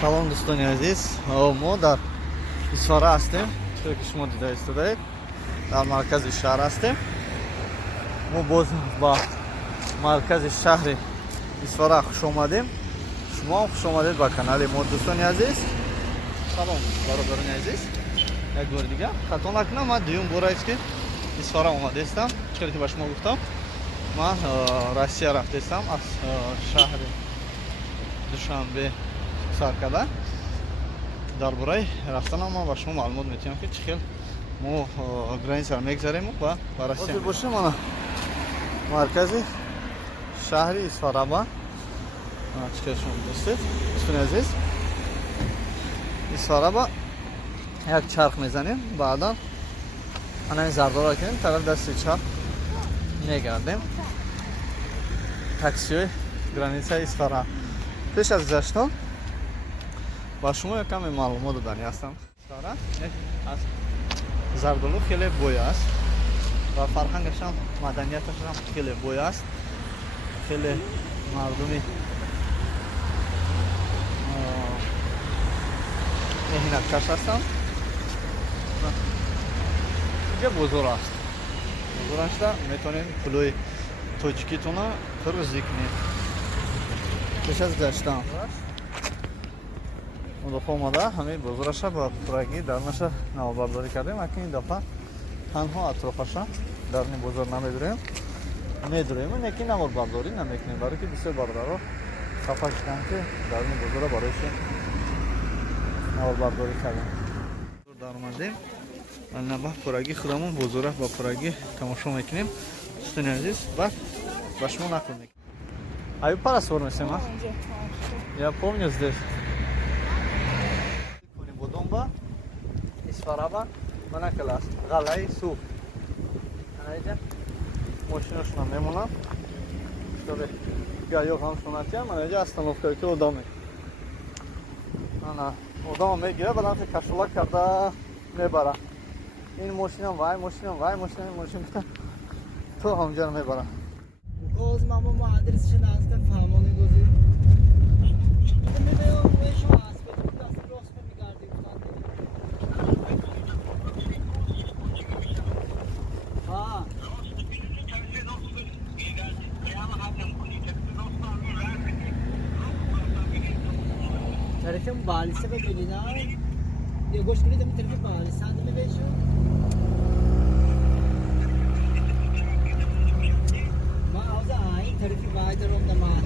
Салон دوستان عزیز، ما در исфара هستیم. چون که شما دیده استودید در مرکز شهر هستیم. ما باز با مرکز شهر исфара خوش آمدیم. شما خوش آمدید با کانال ما دوستان عزیز. سلام برادران عزیز. یک بار دیگه خطا نکنم، من دوم بار است که исфара اومده استم. چون که به شما گفتم من روسیه رفته استم از شهر دوشنبه سرکده. درباره رفتنم ما به شما معلومات میتونم که چخیل ما گرانیس را میگذاریم و بررسی باشیم. من مرکز شهر исфара با چخیل شما دوستید دوستان عزیز. исфара با یک چرخ میزنیم، بعدا این زردار را کنیم طرف دستی چپ میگردیم. تاکسی های گرانیس исфара. پیش از گذشتن با شما یک کمی معلومات دادنی هستم. از زردالو خیلی بوی است و فرهنگش هم مدنیتش هم خیلی بوی است. خیلی مردمی مهنت کش هستند. اینجا بزرگ است. بزرگش را میتونین پلوی توجیکیتون را فرزی کنید. پیش از گذشتن اون دفعه اومده همین بزرگش با پراگی درنش نوبرداری کردیم، اکنون این دفعه تنها اطرافش درنی بزرگ نمیداریم میداریم و یکی نوبرداری نمیکنیم، برای که بسیار برادرها خفه شدن که درنی بزرگ برایش نوبرداری کردیم. در اومدیم الان با پراگی خودمون بزرگ با پراگی تماشا میکنیم. دوستان عزیز بعد با شما نکنیم. آیا پرستور میشیم ها؟ Я помню здесь. Будомба, исфара, mana kelas, galai su. Ana машинаш нам мемона. Чтобы гайо хам шунатя, mana ja остановка ки одаме. Ana одам мегира, бадан се кашула карда мебара. این ماشینم وای ماشین تو همجا میبرم. گاز ماما مادرس شناسته فهمونی گوزی. میگه اون شما اسپیت دست راست میگردی ها طرفم بالسه به دینا یه گوش کنید می طرف بالسه اند میبیشو ما اوزا این طرفی باید روم دماغ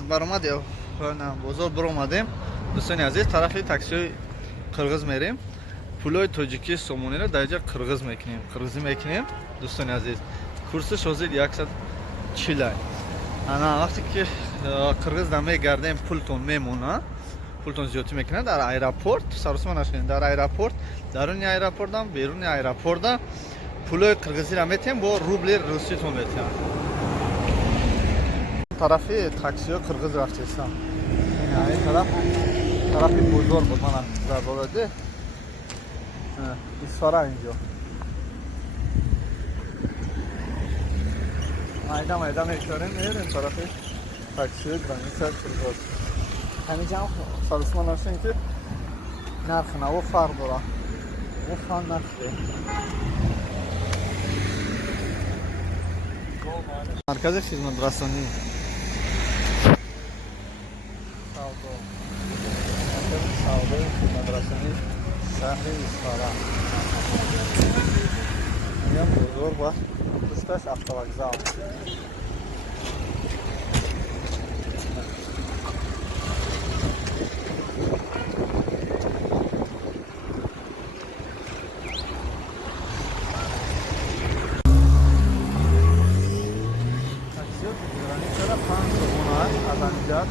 омад баромад бозор биромадем дӯстони азиз тарафи таксиҳои қирғиз мерем пулои тоҷикии сомониро дар ҷо қирғиз қирғизӣ мекунем дӯстони азиз курсиш ҳозир 140 ана вақте ки қирғиз дар мегардем пултон мемона пултон зиёдӣ мекунад дар аэропорт саросима нашунем дар аэропорт даруни аэропортам беруни аэропорта пулои қирғизиро метем бо рубли руситон метем тарафи таксиҳои қирғиз рафтестам ин тарафи бозор буд мана дар боради Исфара инҷо майда мекарем мерем тарафи таксиҳои границаи қирғиз ҳамиҷам саросима нашунем ки нархи наво фарқ дорад фан нархе маркази хизматрасонӣ савдои хизматрасонӣ шаҳри Исфара ям бозор ба пушташ автовокзал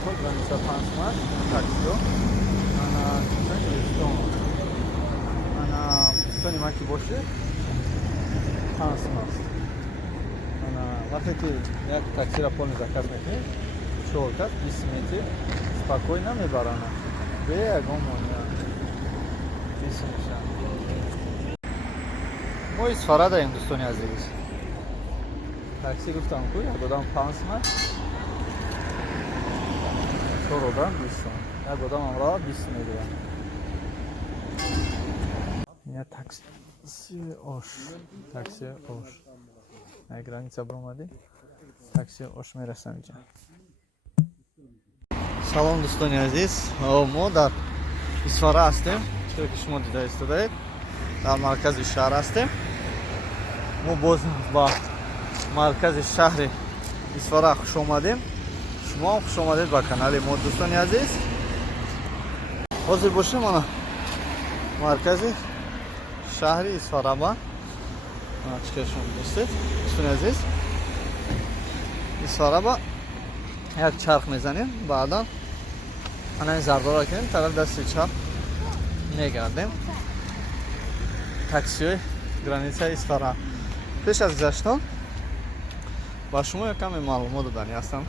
то граница пансмат таксио ана стони маки боши пансмат ана вақте ки як таксиро полни заказ мекунем чолкат 20 метр спокойно мебарана бе ягон мония 20 мешан мо Исфара даем дӯстони азиз такси гуфтам ку як одам пансмат Odam 20 як одам амро 20 медиҳам я такси ош як граница биромади такси ош мерасам инҷа салом дӯстони азиз мо дар Исфара ҳастем чиро ки шумо дида истодаед дар маркази шаҳр ҳастем мо боз ба маркази шаҳри Исфара хуш омадем шумо хуш омадед ба канали мо дӯстони азиз ҳозир бошем ана маркази шаҳри Исфараба чиқар шумо дӯстед дӯстони азиз Исфараба як чарх мезанем баъдан ана ин зардора кунем тараф дасти чап мегардем таксиҳои границаи Исфара пеш аз гузаштан ба шумо як каме маълумот додани ҳастам